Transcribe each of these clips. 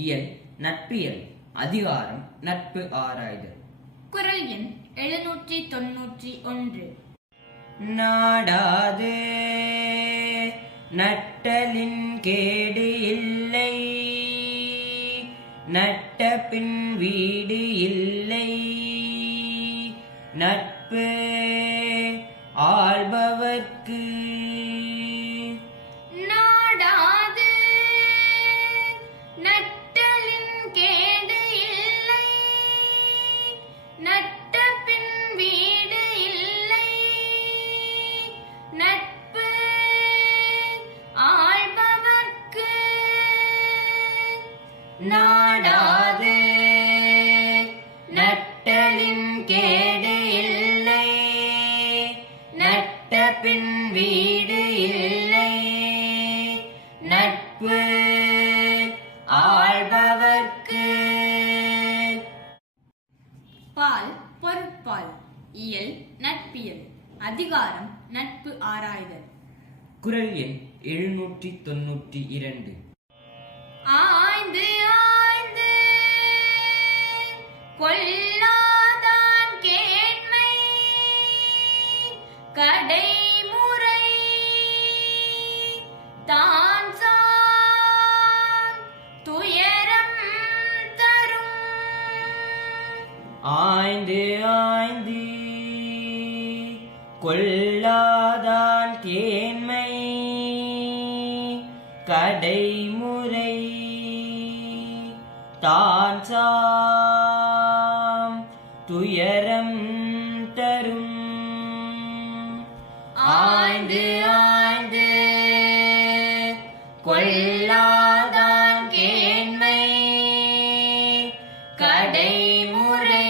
இயல் நட்பியல் அதிகாரம் நட்பு ஆராய்தல். குறள் எண் 791. நாடாது நட்டலின் கேடு இல்லை, நட்ட பின் வீடு இல்லை. நட்பு ஆள்பவர்க்கு நாடாது நட்டலின் கேடு இல்லை, நட்ட பின் வீடு இல்லை. நட்பு ஆள்பவர்க்கு நாடாது நட்டலின் கேடு இல்லை, நட்ட பின் வீடு இல்லை. நட்பு ஆள்பவர்க்கு. பால் பொருட்பால் இயல் நட்பியல் அதிகாரம் நட்பு ஆராய்தல். குறள் எண் 792. ஆய்ந்து ஆய்ந்து கொள்ளாதான் கேண்மை, கடைமுறை தான் சார் துயரம் தரும். ஆய்ந்து ஆய்ந்து கொள்ளாதான் கேண்மை, கடைமுறை தான் சாம் துயரம் தரும். ஆய்ந்து ஆய்ந்து கொள்ளாதான் கேண்மை, கடைமுறை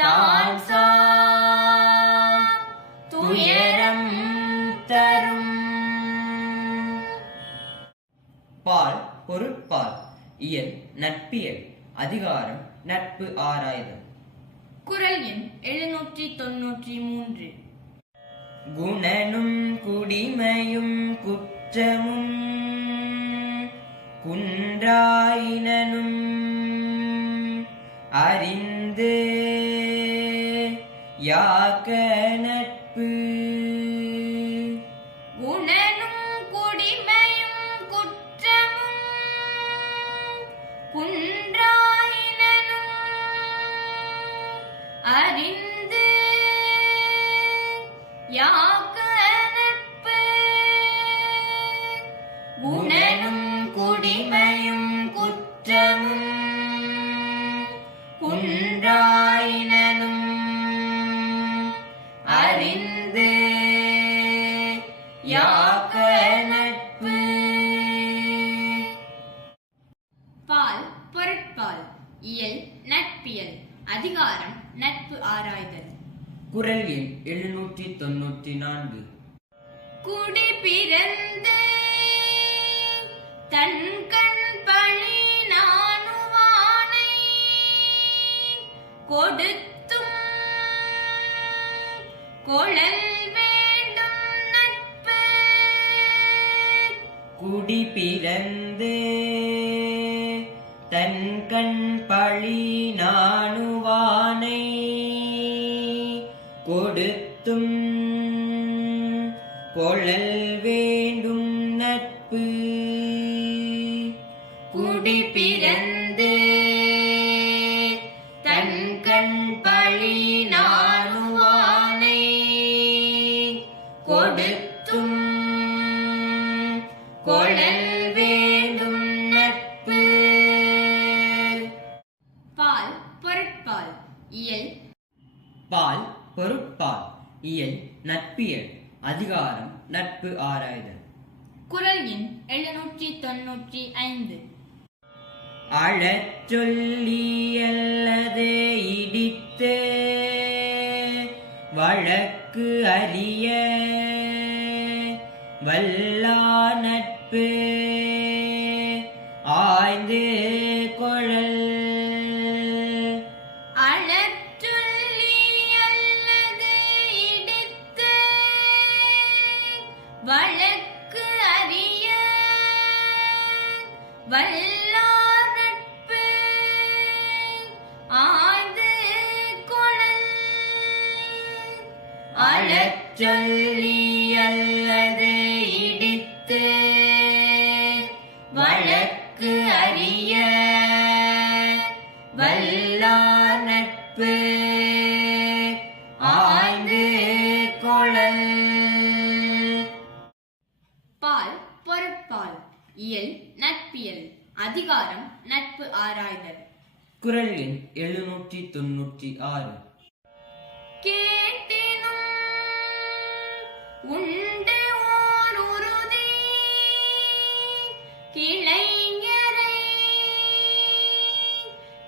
தான் சாம் துயரம் தரும். பால் பொருட்பால் இயல் நட்பியல் அதிகாரம் நட்பு ஆராய்தல். குறள் எண் 793. குணனும் குடிமையும் குற்றமும் குன்றாயினும் அறிந்து யாக்க நட்பு. குணனும் குடிமையும் குற்றமும் குன்றாயினும் அறிந்து யாக்க நட்பு. குணனும் குடிமையும் குற்றமும் குன்றாயினும் அறிந்து யாக்க நட்பு. பால் பொருட்பால் இயல் நட்பியல் அதிகாரம் நட்பு ஆராய்தல். குறள் எண் 794. குடி பிறந்து தன் கண் பழி நாணுவானை கொடுத்தும் கொளல் வேண்டும் நட்பு. குடி பிறந்து தன் கண் பழி நாணுவானை கொடுத்தும் கொளல் வேண்டும் நட்பு. குடி பிறந்து தன் கண் பழி நாணுவானை கொடுத்தும் கொளல் வேண்டும் நட்பு. பால் பொருட்பால் இயல் பால் பொருட்பால் இயல் நட்பியல் அதிகாரம் நட்பு ஆராய்தல். குறள் எண் 795. அழச் சொல்லி அல்லதே இடித்து வழக்கு அறிய வல்லா நட்பு ஆய்ந்து கொளல். அழச்சொல்லி அல்லது இடித்து வழக்கு அறிய வல்ல அழச் சொல்லி அல்லது இடித்து வழக்கு அறிய வல்லார் நட்பு ஆய்ந்து கொளல். பால் பொருட்பால் இயல் நட்பியல் அதிகாரம் நட்பு ஆராய்தல். குறள் எண் 796. கேட்டினும் உண்டு ஓர் உறுதி கிளைஞரை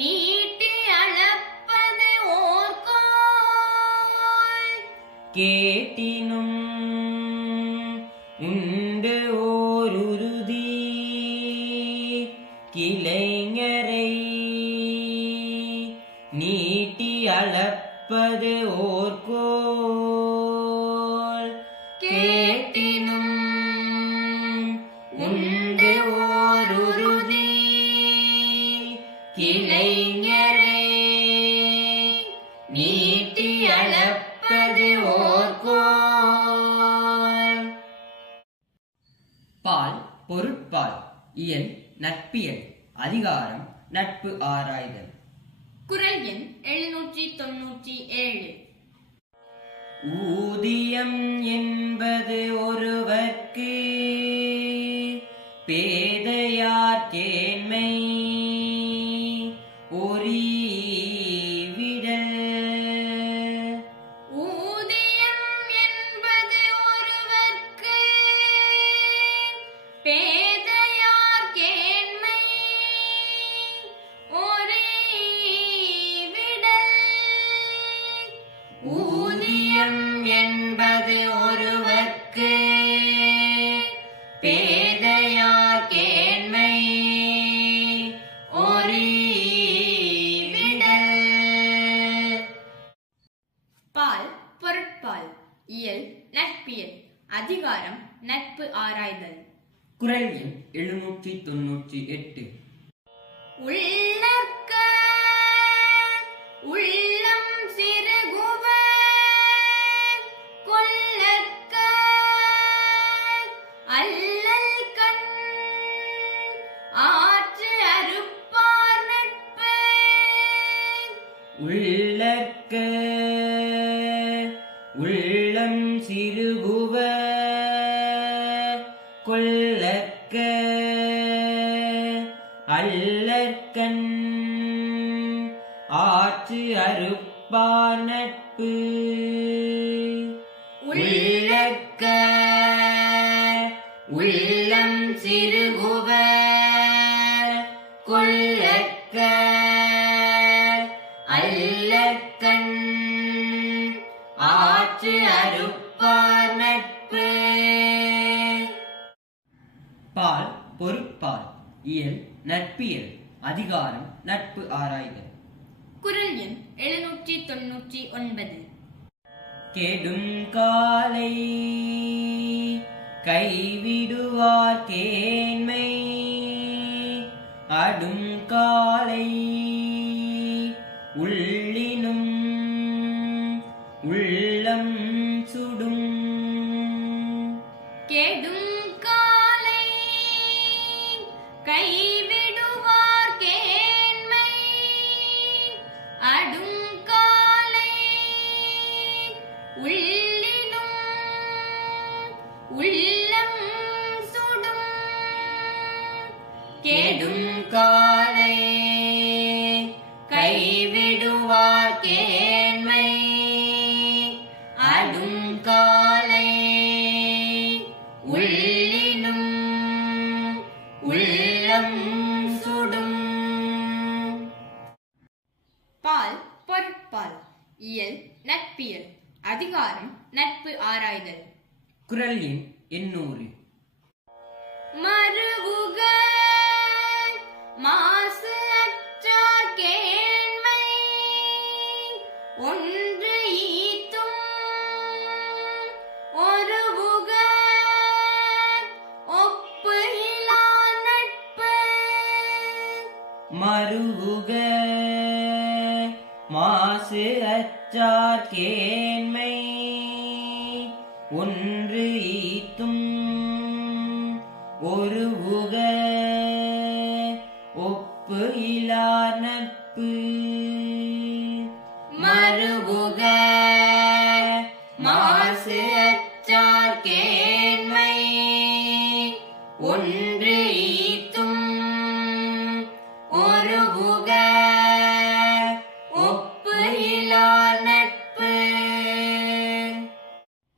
நீட்டி அளப்பது ஓர்கோல். கேட்டினும் உண்டு ஓர் உறுதி கிளைஞரை நீட்டி அளப்பது ஓர்கோல். கேட்டினும் உண்டு ஓர் உறுதி கிளைஞரை நீட்டி அளப்பது ஓர்கோல். பால் பொருட்பால் இயல் நட்பியல் அதிகாரம் நட்பு ஆராய்தல். குறள் எண் 797. ஊதியம் என்பது ஒருவர்க்கு பேதையார் கேண்மை ஒரீவிடல். ஊதியம் என்பது ஒருவர்க்கு பேதையார் கேண்மை ஒரீவிடல். ஊதியம் என்பது ஒருவர்க்கு பேதையார் கேண்மை ஒரீவிடல். பால் பொருட்பால் இயல் நட்பியல் அதிகாரம் நட்பு ஆராய்தல். குறள் எண் 798. உள்ளற்க உள்ளம் சிறுகுவ கொள்ளற்க அல்லல் கண் ஆற்று அறுப்பார் நட்பு. உள்ளற்க உள்ளம் சிறுகுவ கொள்ளற்க அல்லற்கண் ஆற்று அறுப்பார் நட்பு. உள்ளற்க உள்ளம் சிறுகுவ கொள்ளற்க அல்லற்கண் ஆற்று அறுப்பார் நட்பு. பால் பொருட்பால் இயல் நட்பியல் அதிகாரம் நட்பு ஆராய்தல். குறள் எண் 799. கெடும் காலை கைவிடுவார் கேண்மை அடும் காலை உள்ளினும் உள்ளம் சுடும். கெடும் காலை கைவிடுவார் கேண்மை அடும் காலை உள்ளினும் உள்ளம் சுடும். கெடும் காலை கைவிடுவார் கேண்மை அடும் காலை உள்ளினும் உள்ளம் சுடும். பால் பொருட்பால் இயல் நட்பியல் அதிகாரம் நட்பு ஆராய்தல். குறள் எண் 800. மருகுக மாசு அற்றார் கேண்மை ஒன்று ஈத்தும் ஒருவுக ஒப்பு இலா நட்பு. மருவுக மாசு அச்சார் கேண்மை நட்பு மறுவுக மாசு அற்றார் கேண்மை ஒன்று